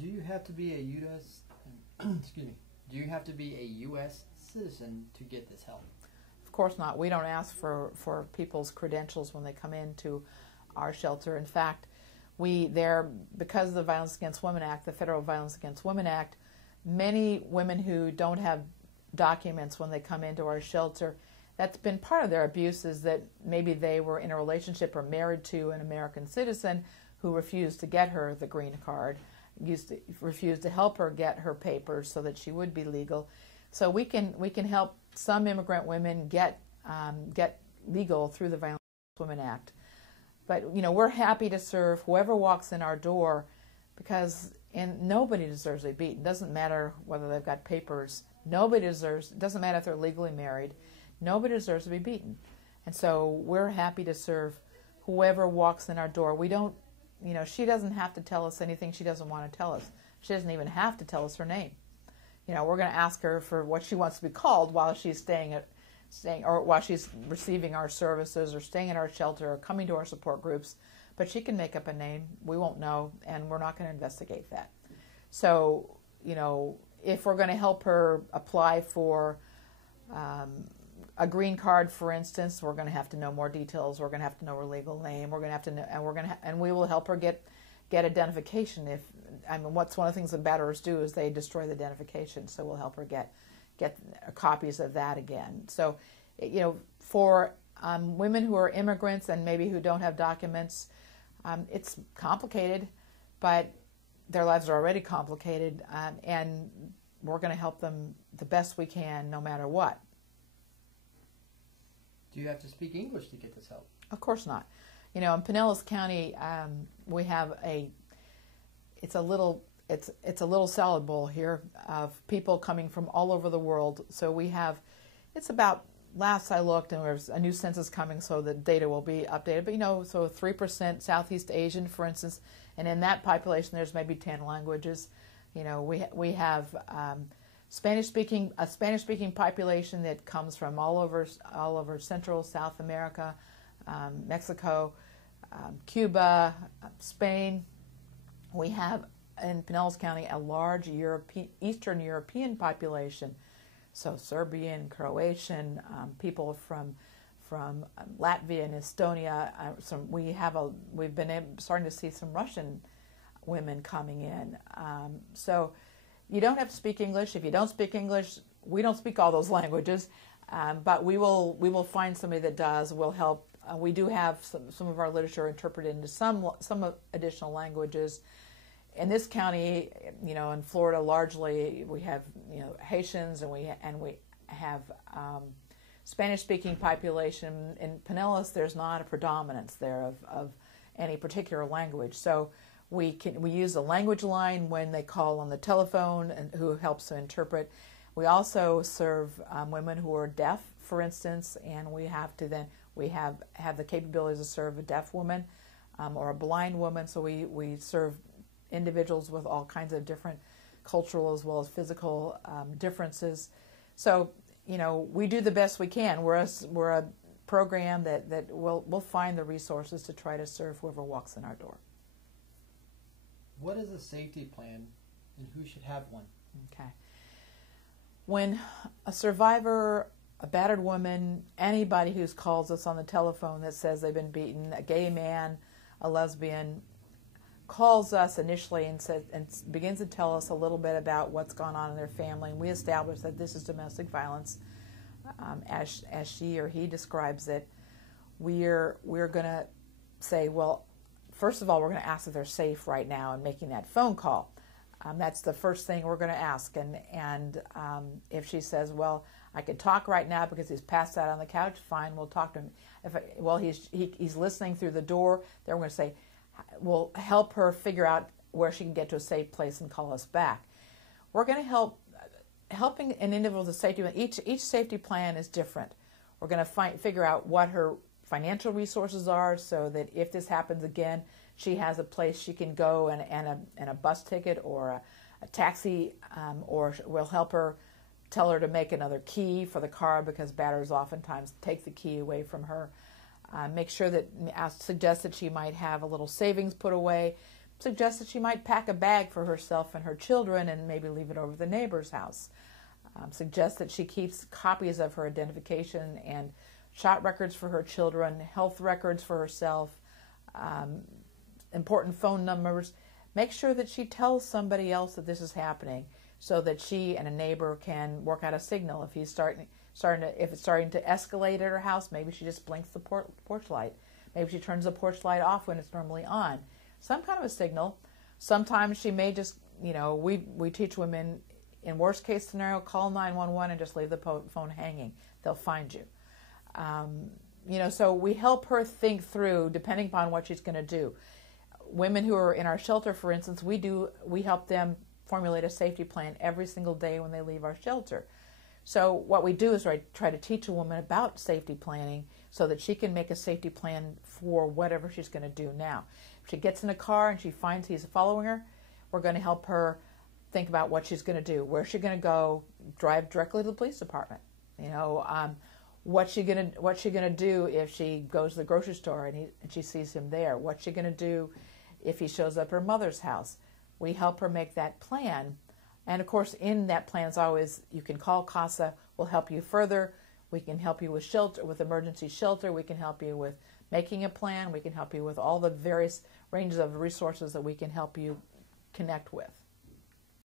Do you have to be a U.S. excuse me? Do you have to be a U.S. citizen to get this help? Of course not. We don't ask for people's credentials when they come into our shelter. In fact, because of the Violence Against Women Act, the Federal Violence Against Women Act, many women who don't have documents when they come into our shelter, that's been part of their abuse, is that maybe they were in a relationship or married to an American citizen who refused to get her the green card, refused to help her get her papers so that she would be legal. So we can help some immigrant women get legal through the Violence Against Women Act. But we're happy to serve whoever walks in our door, because nobody deserves to be beaten. It doesn't matter whether they've got papers. Nobody deserves. It doesn't matter if they're legally married. Nobody deserves to be beaten. And so we're happy to serve whoever walks in our door. We don't, she doesn't have to tell us anything she doesn't want to tell us. She doesn't even have to tell us her name. We're going to ask her for what she wants to be called while she's staying or while she's receiving our services or staying in our shelter or coming to our support groups. But she can make up a name. We won't know, and we're not going to investigate that. So, if we're going to help her apply for a green card, for instance, we're going to have to know more details. We're going to have to know her legal name. We're going to have to know, and we will help her get identification. What's one of the things that batterers do is they destroy the identification. So we'll help her get copies of that again. So, for women who are immigrants and maybe who don't have documents, it's complicated, but their lives are already complicated, and we're going to help them the best we can, no matter what. Do you have to speak English to get this help? Of course not. In Pinellas County, we have it's a little salad bowl here of people coming from all over the world. So we have, it's about, last I looked, and there's a new census coming, so the data will be updated. But so 3% Southeast Asian, for instance, and in that population, there's maybe 10 languages. We have a Spanish-speaking population that comes from all over Central, South America, Mexico, Cuba, Spain. We have in Pinellas County a large Eastern European population, so Serbian, Croatian, people from Latvia and Estonia. We've been starting to see some Russian women coming in. So you don't have to speak English. If you don't speak English, we don't speak all those languages, but we will find somebody that does. We'll help. We do have some of our literature interpreted into some additional languages. In this county, in Florida, largely we have Haitians, and we have Spanish-speaking population. In Pinellas, there's not a predominance there of any particular language. So we use the language line when they call on the telephone, and who helps to interpret. We also serve women who are deaf, for instance, and we have the capabilities to serve a deaf woman or a blind woman. So we serve individuals with all kinds of different cultural as well as physical differences. So we do the best we can. We're a program that will find the resources to try to serve whoever walks in our door. What is a safety plan, and who should have one? Okay. When a survivor, a battered woman, anybody who calls us on the telephone that says they've been beaten, a gay man, a lesbian, calls us initially and begins to tell us a little bit about what's gone on in their family, and we establish that this is domestic violence, as she or he describes it, we're going to say, well, first of all, we're going to ask if they're safe right now and making that phone call. That's the first thing we're going to ask. And if she says, well, I could talk right now because he's passed out on the couch, fine, we'll talk to him. He's listening through the door, then we're going to say, we'll help her figure out where she can get to a safe place and call us back. We're going to helping an individual to safety. Each safety plan is different. We're going to figure out what her financial resources are, so that if this happens again, she has a place she can go and a bus ticket or a taxi, or we'll help her, tell her to make another key for the car, because batterers oftentimes take the key away from her. Make sure that, suggest that she might have a little savings put away. suggest that she might pack a bag for herself and her children and maybe leave it over the neighbor's house. Suggest that she keeps copies of her identification and shot records for her children, health records for herself, important phone numbers. Make sure that she tells somebody else that this is happening so that she and a neighbor can work out a signal. If it's starting to escalate at her house, maybe she just blinks the porch light. Maybe she turns the porch light off when it's normally on. Some kind of a signal. Sometimes she may just, we teach women, in worst case scenario, call 911 and just leave the phone hanging. They'll find you. So we help her think through, depending upon what she's going to do. Women who are in our shelter, for instance, we help them formulate a safety plan every single day when they leave our shelter. So what we do is try to teach a woman about safety planning so that she can make a safety plan for whatever she's going to do now. If she gets in a car and she finds he's following her, we're going to help her think about what she's going to do. Where's she going to go? Drive directly to the police department. What's she going to do if she goes to the grocery store and she sees him there? What's she going to do if he shows up at her mother's house? We help her make that plan. And of course, in that plan is always, you can call CASA. We'll help you further. We can help you with shelter, with emergency shelter. We can help you with making a plan. We can help you with all the various ranges of resources that we can help you connect with.